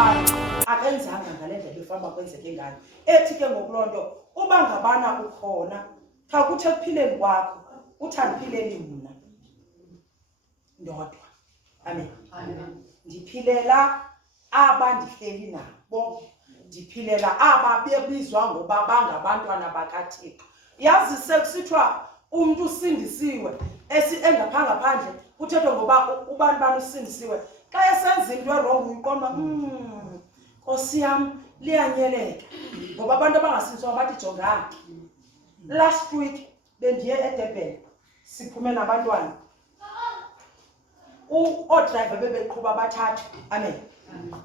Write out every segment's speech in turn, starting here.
ngubani akenzanga ngale ndlela ifamba kwenzeke ngayo. Ethi ke ngokulonto uba ngabana ukhona xa kuthe ekuphileni kwakho uthi andiphileli mna ndodwa. Amen. Ndiphilela aba ndihleli nabo, ndiphilela aba bebizwa ngoba bangabantwana bakaThixo. Yazi sekusithiwa umuntu usindisiwe engaphanga phandle kuthethwa ngoba ubani bani usindisiwe. Xa esenza into erong uyiqonda Nkosi yam liyanyeleka ngoba abantu abangasindiswanga bathi jongani. Last week bendiye eDurban siphume nabantwana. Oodriver bebeqhuba bathathu. Amen.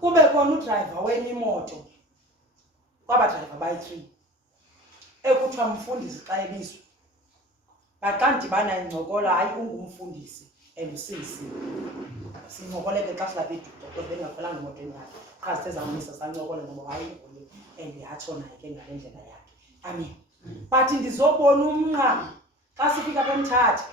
Kube khona udriver wenye imoto kwabadriver bayi-3 ekuthiwa mfundisi xa ebizwa. Baxa ndibana incokola hayi ungumfundisi and usindisiwe. Sincokola ke xa silapha eduda kodwa bengakhwelanga emotweni yakhe. Qha sithe zamisa sancokola ngoba wayengule and yatsho naye ke ngale ndlela yakhe. Amen. But ndizobona umnqa xa sifika apha eMthatha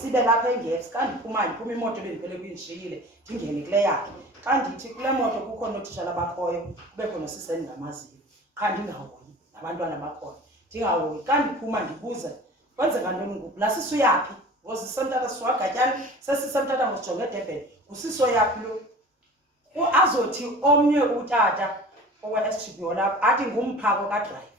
sibe lapha eNgeps xa ndiphuma imoto ebendivele kuyishiyile ndingene kule yakhe. Xa ndithi kule moto kukho nootitshala abakhoyo kubekho nosisi endingamaziyo qha ndingahoyi nabantwana bakhona ndingahoyi. Xa ndiphuma ndibuze kwenzeka ntoni ngoku, laa sisi uyaphi? Ngoba sisemthatha siwagatyana sesisemthatha ngosijonge eDurban. Usisi oyaphi lo? Azothi omnye utata owe-SGB olapha athi ngumphako kadrayiva.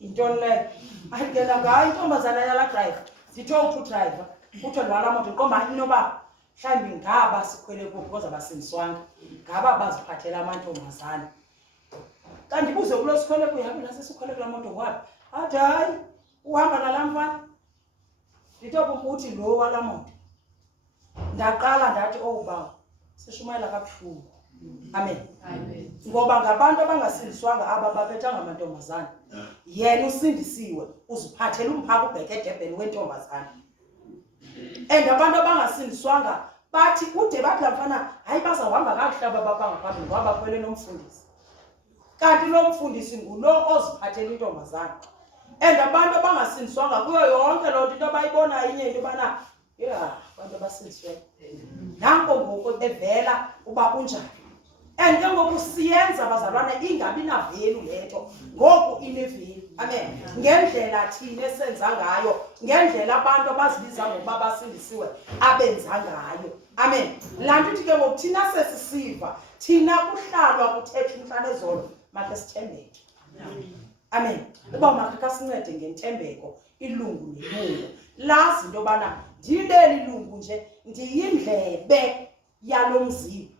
Intoni leyo? Andikena ngayo intombazana yala driver zithiwa uthi udrayiva kuthiwa lwala moto ndiqomba inoba mhlawumbi ngaba sikhwele kubo because abasindiswanga ngaba baziphathela amantombazana. Xa ndibuze kulo sikhwele kuyabi nasesikhwele kulaa moto ngwaphi? Athi hayi uhamba nalaa mfana. Ndithiwa uthi lo wala moto. Ndaqala ndathi baba sishumayela kabuhlungu. Amen. Ngoba ngabantu abangasindiswanga aba babethanga amantombazana. Yena usindisiwe uziphathela umphako ubheke eDurban wentombazana. And abantu abangasindiswanga bathi ude bathi la mfana hayi bazawuhamba kakuhle aba babangaphambili ngoba bakhwele nomfundisi. Kanti lo mfundisi ngulo oziphathela intombazana. And abantu abangasindiswanga kuyo yonke loo nto into abayibonayo inye into yobana abantu abasindisiweyo nanko ngoku evela uba kunjani. And ke ngoku siyenza bazalwane ingabi navelu le nto ngoku inevelu. Amen. Ngendlela thina esenza ngayo, ngendlela abantu abazibiza ngokuba basindisiwe abenza ngayo. Amen. Laa nto ithi ke ngoku thina sesisiva thina kuhlalwa kuthethwa inhlalezolo makhe sithembeke. Amen. Uba makhe sincede ngentembeko ilungu nelungu. Lazi into yobana ndileli lungu nje ndiyindlebe yalo mzimba.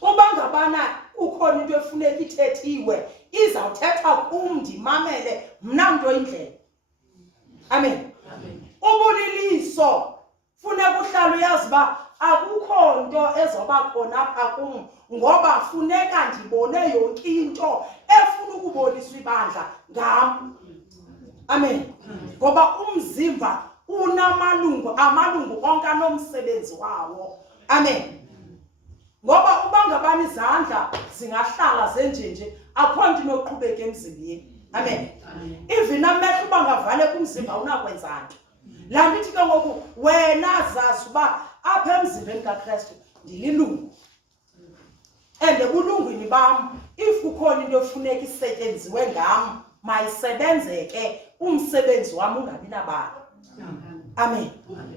Uba ngabana ukhona into efuneka ithethiwe izawuthethwa kum ndimamele mna mntu oyindlela. Amen. Ubuliliso funeka uhlala uyazi uba akukho nto ezawuba khona apha kum ngoba funeka ndibone yonke into efuna ukuboniswa ibandla ngam. Amen. Ngoba umzimba amalungu onke anomsebenzi wawo. Amen. Ngoba uba ngabani izandla zingahlala zenjenje akho nto inoqhubeka emzimbeni. Amen. Even amehlo uba ngavale kumzimba unakwenza nto. Laa nto ithi ke ngoku wena zazi uba apha emzimbeni kaKristu ndililungu. And ebulungwini bam if kukhona into efuneka isetyenziwe ngam mayisebenzeke umsebenzi wam ungabi nabala. Amen.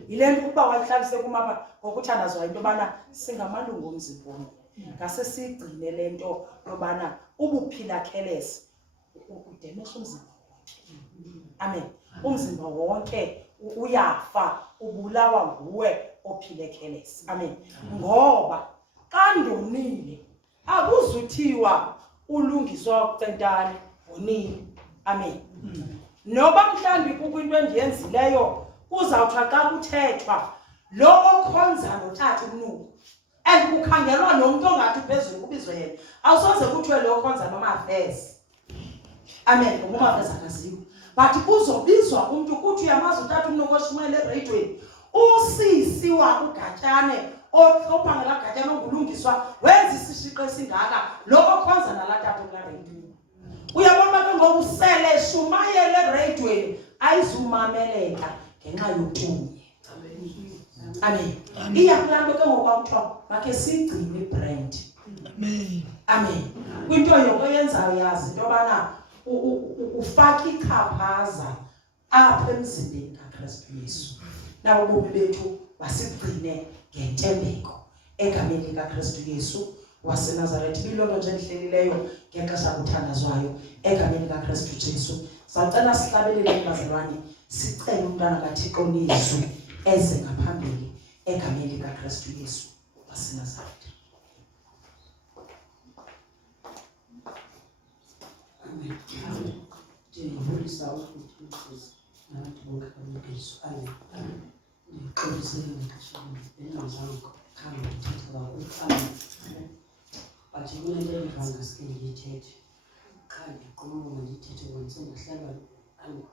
Yile nto ukuba wayihlalise kumapha ngokuthandazwayo into yobana singamalungu omzimba omnye. Ngase siyigcine le nto yobana ubuphila khelesi udemesha umzimba wonke. Amen. Umzimba wonke uyafa ubulawa nguwe ophile khelesi. Amen. Ngoba xa ndonile akuzuthiwa ulungiswa kucentane ngonini. Amen. Noba mhlambi kukho into endiyenzileyo kuzawuthwa xa kuthethwa lo okhonza nothatha umnuko and kukhangelwa nomntu ongathi phezulu kubizwe yena awusoze kuthiwe lo okhonza nomavesi. Amen. Ngoba umavesi akaziwa but kuzobizwa umntu kuthi uyamazi uthatha umnuko oshumayela ereyidweni usisi wakugatyane ophangela gatyane ongulungiswa wenza isishiqo esingaka lo okhonza nalaa tata kulaa reyidweni. Uyabona ke ngoku sele shumayele ereyidweni ayizumameleka ngenxa yotunye. Amen. Iyakulamba ke ngokwakuthiwa makhe sigcine ibrand. Amen. Amen. Kwinto yonke oyenzayo yazi into yobana ufaka ichaphaza apha emzimbeni kaKristu Yesu. Nawo ubomi bethu basigcine ngentembeko egameni likaKristu Yesu waseNazaretha. Bilolo nje endihlelileyo ngexesha kuthandazwayo egameni likaKristu Jesu. Sacela sihlabelele bazalwane, sicele umntwana kaThixo nezwi eze ngaphambili egameni likaKristu Yesu waseNazaretha. Amen. Ndiyabulisa ukuthi nabantu bonke abamkeliso. Amen. Ndixolisile ngexesha bendingazange khambe ndithetha kakhulu. Amen. But kunento endivanga sike ndiyithethe. Qha ndiqonqoma ndiyithethe ngoba ndisendahlala. Amen.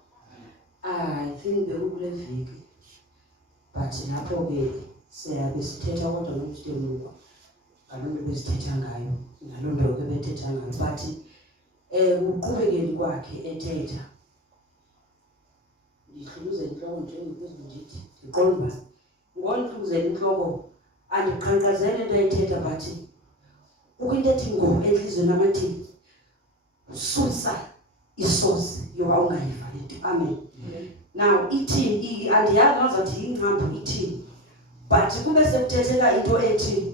I think bekukule veki. But lapho ke siyabe sithetha kodwa nomsitemuko ngaloo nto besithetha ngayo. Ngaloo nto ke bethetha ngayo. But ukuqhubekeni kwakhe ethetha ndihluzela inhloko njengokuthi ndithi ndiqonda ngonhluzela inhloko andiqhankqazele into ayithetha but ukwinto ethi ngo enhlizweni amathi susa isosi yoba ungayiva le nto. Amen. Now ithi andiyazi ngazathi yingqambo ithi but kube sekuthetheka into ethi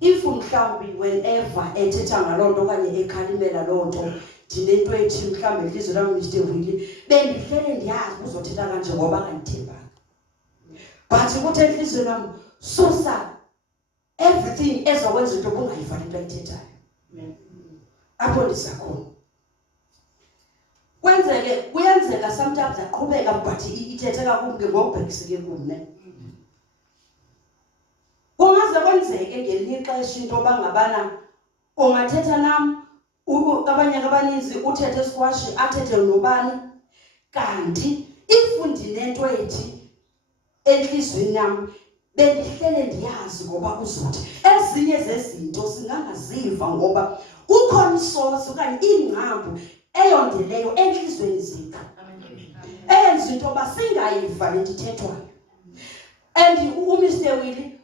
if mhlawumbi whenever ethetha ngaloo nto okanye ekhalimela loo nto ndinento ethi mhlawumbi ilizwe lam Mr. bendihlele ndiyazi uzothetha kanje ngoba ngandithembanga. But kuthe enhlizweni lam susa everything ezokwenza into bungayiva into ayithethayo. Apho ndisakhona kuyenzeka sometimes aqhubeka but ithethe kakhulu ngokubhekiseke kumne. Kungaze kwenzeke ngelinye ixesha into bangabana ungathetha nam abanye abaninzi uthethe squash athethe nobani kanti ifundinento ethi enhlizweni yami bendihlele ndiyazi ngoba uzothi ezinye zezinto singangaziva ngoba kukhona isource okanye ingqambo eyondeleyo enhlizweni zethu eyenza into basingayiva le ndithethwayo. And uMr. Willie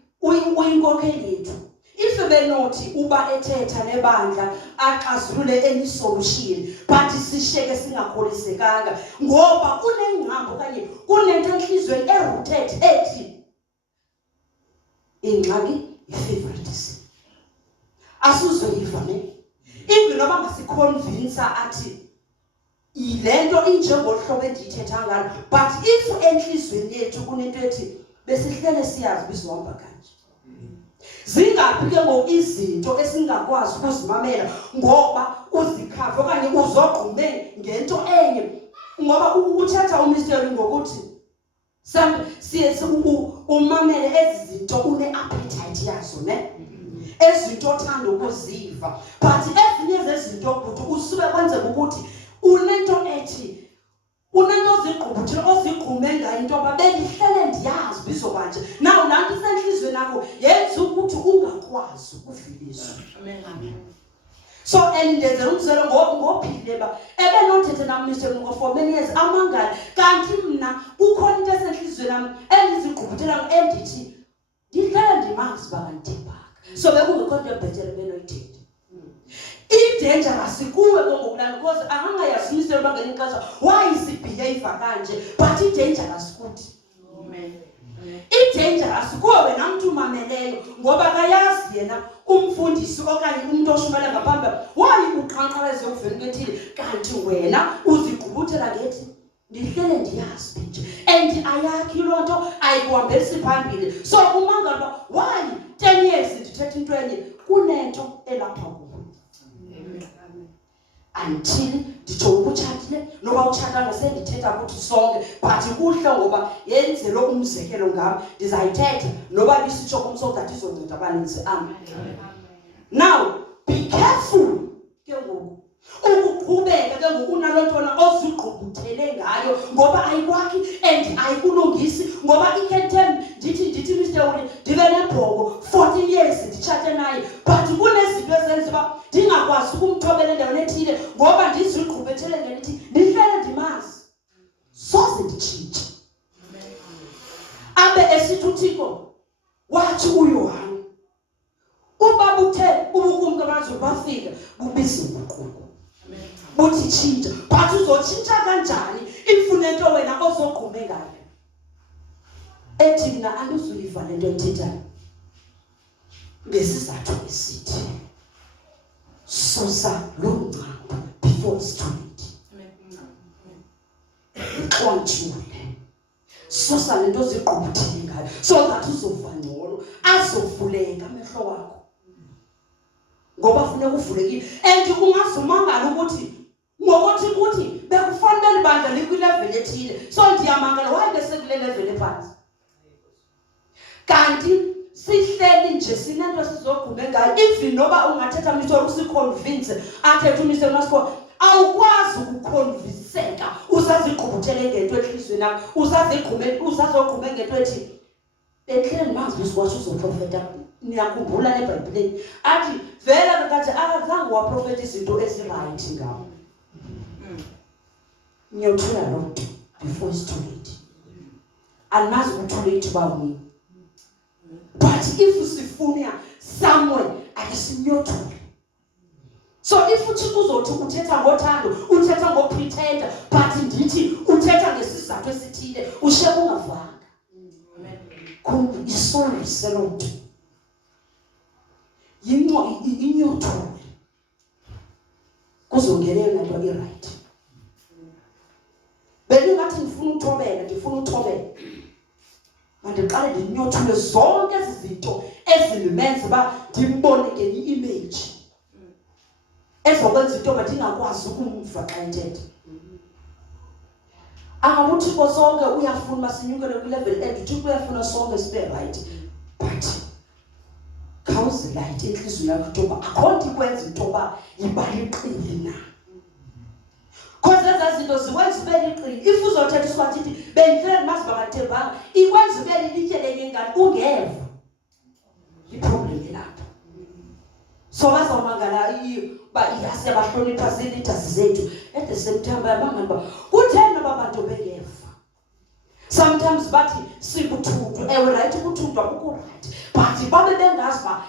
uyinkokheli yethu. If benothi uba ethetha nebandla axazulule any solution but sisheke singakholisekanga ngoba kunengqambo kanye kunento enhlizweni erooted ethi ingxaki ifavoritism. Asuzoyiva ne even noba ngasiconvince athi ilento injengohlobo endiyithetha ngalo but if enhlizweni yethu kunento ethi besihlele siyazi bizohamba kanje. Zingaphi ke ngoku izinto esingakwazi ukuzimamela ngoba uzikhava okanye uzogqume ngento enye ngoba uthetha uMr. ngokuthi siye umamele ezi zinto une-appetite yazo ne ezinto othanda ukuziva but ezinye zezinto kuthi usube kwenzeka ukuthi unento ethi unento ozigqubuthile ozigqume ngayo into yoba bendihlele ndiyazi bizoba nje. Naw laa nto isentliziyweni yakho yenza ukuthi ungakwazi ukuvilisa. So ndenzela umzelo ngophile ba ebenothethe nam Mr. for many years amangala kanti mna ukhona into esentliziyweni yam endizigqubuthela endithi ndihlele ndimazi uba ngandithembanga. So bekungekho nto ebhetere benoyithetha. Dangerous kuwe ngokulana because angangayazi Mr. bangena ixesha why sibehave kanje but dangerous kuthi. Amen. Dangerous kuwe wena mntu mameleyo ngoba kayazi yena umfundisi okanye umuntu oshumela ngaphambi why uqhanqaleze uveni kwethile kanti wena uzigqubuthela ngethi ndihlele ndiyazi nje and ayakhi loo nto ayikuhambelisi phambili. So umangalo why 10 years ndithetha into enye kunento elapha kuwe until nditsho ukutshatile noba utshatanga sendithetha ukuthi sonke but kuhle ngoba yenzele umzekelo ngam ndizayithetha noba bisitsho kumso that izonceda abaninzi. Amen. Now be careful ke ngoku ukuqhubeka ke ngoku unaloo ntona ozigqubuthele ngayo ngoba ayikwakhi and ayikulungisi ngoba ikhetem ndithi Mr. Uli ndibe nebhoko 14 years nditshate naye but kunezinto ezenza uba ndingakwazi ukumthobela endaweni ethile ngoba ndizigqubethele ngelithi ndihlele ndimazi soze nditshintshe. abe esithi uThixo wathi uYohane uba buthe ubukumka amazulu bafika bubiza uguquko buthi tshintsha but uzotshintsha kanjani imfunento wena ozogqume ngayo ethi mina andizuyiva lento ethethayo ngesizathu esithi susa lo ngcambu before it's too late. Xwantshule susa lento ozigqubuthile ngayo so that uzova ngcono azovuleka amehlo wakho ngoba funeka uvulekile and ungazumangala ukuthi ngokuthi kuthi bekufanele bandla likwilevel ethile so ndiyamangala why besekule level ephansi kanti sihleli nje sinento sizogqume ngayo even noba ungathetha mitholo usiconvince athethe umise masikho awukwazi ukuconvinceka usaziqhubuthele ngento enhlizweni yakho usazogqume ngento ethi ehleli mazi usiwathi uzoprofeta niyakhumbula eBhayibhelini athi vela kathi akazange waprofeta izinto eziright ngawo ngiyothula lonto before it's too late almazi too late bawini but if sifuna somewhere akusinyothule so if uThixo uzothi uthetha ngothando uthetha ngopretender but ndithi uthetha ngesizathu esithile ushebe ungavanga isolo selonto inyothule kuzongelela into right bengathi ndifuna uthobela mandiqale ndinyothule zonke izinto ezilimenza ba ndimbone ngenye image ezokwenza into mandingakwazi ukumva xa ethetha angabuthiko sonke uyafuna masinyukele kwilevel uThixo uyafuna sonke sibe right but khawuzilayite inhliziyo yakho toba akhonto ikwenza into ba ibaliqile na because ezazinto zikwenza ube liqile if uzothetha isiwathi bengihleli mazi bangathembanga ikwenza ube lilityele ngengane ungeva iproblem lapho so bazawumangala ba siyabahlonipha zilithasi zethu at the same time bayabangani ba kuthena babantu bengeva sometimes bathi sikuthuntu ewe right ukuthundwa kuku right but babe bengazi ba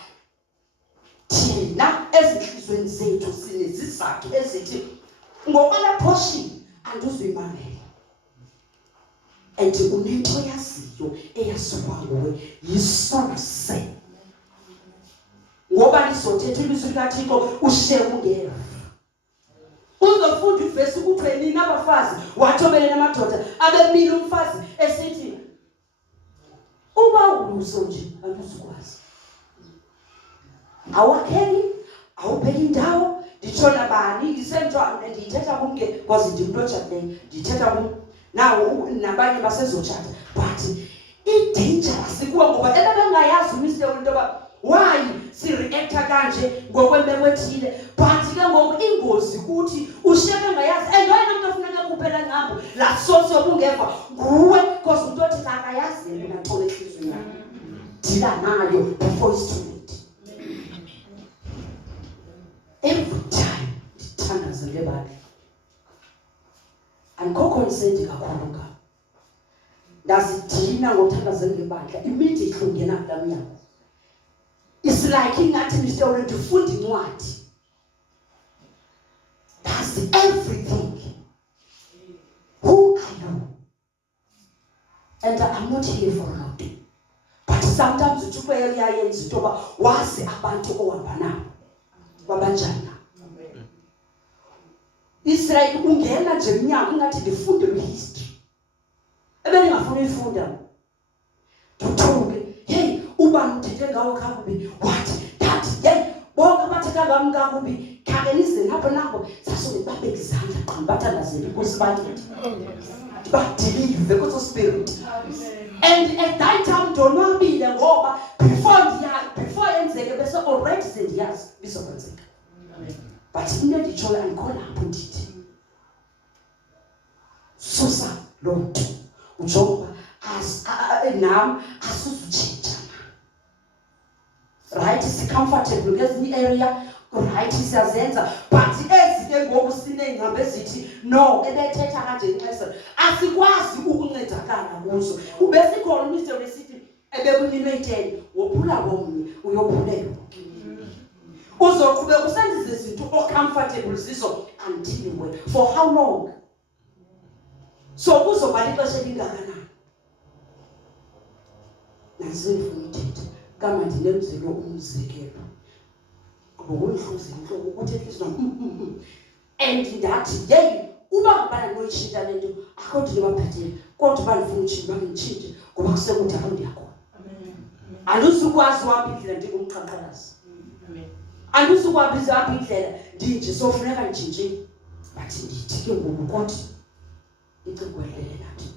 thina ezinhlizweni zethu sinezizathu ezithi ngoba la portion anduzuyimangela and unento yaziyo eyasuka nguwe yisuse ngoba lisothetha ilizwi likaThixo ushiye ungeva uzofunda ivesi kuthiwe nina abafazi wathobele namadoda abemile umfazi esithi uba uluso nje anduzukwazi awakheli awupheli indawo nditshona bani ndisenjwa ndiyithetha kumke because ndimntotshate ndithetha kum nawo nabanye basezotshata but i-dangerous kuwa ngoba ebebengayazi umiste into ba why sireacta kanje ngokwembeko ethile but ke ngoku ingozi ukuthi ushiyeke ngayazi and wena umuntu ofuneka kuphela ngqambo la soso obungeva nguwe because umuntu othi akayazi yena ngixole ehlizweni yakhe dila nayo before it's too late every time ndithandaze ngebandla andikho concerned kakhulu ngabo ndazidina ngothandaze ngebandla immediately ungena kulaa mnyango it's like ingathi mhlawumbe ndifunda incwadi that's everything who are you and I'm not here for nothing but sometimes uThixo uyayenza into ba wazi abantu ohamba nabo babanjani Israel ungena nje emnyango ingathi ndifunde history ebengafuna uyifunda tuthuke hey uba ndithe ngawo kakubi what that hey bonke abathetha ngami kakubi khabenize lapho lapho sasuke babeke izandla qhambathazeli kusibanyethe badilive kuso spirit and at that time donwabile ngoba before yenzeke bese already said yes bizokwenzeka but into nditshola andikho lapho ndithi susa lonto ujonga nam asuzutshintsha right is comfortable ngezinye area right siyazenza but ke ngoku sineengcambe ezithi no ebethetha kanje ixesha asikwazi ukuncedakala kuzo. Ubesikhona umisteri esithi ebekunyinwe 10 wophula bomnye uyophulelwa. Uzoqhubeka usenza izinto ocomfortable zizo until when for how long? So kuzoba ixesha elingakanani? Nazifuna ithethe kama ndinemzelo umzekelo. Ngokundihluza inhloko ukuthi ehlizwa and ndathi hey uba ngibana noyishintsha lento akho nto libaphathele kodwa balifuna utshintsha bangitshintshe ngoba kusekude apho ndiyakhona. Andizukwazi uhamba indlela ndikumqhankqalazi. Andizukwazi uhamba indlela ndinje sofuneka nditshintshe. Bathi ndithi ke ngoku kodwa icebo lele nathi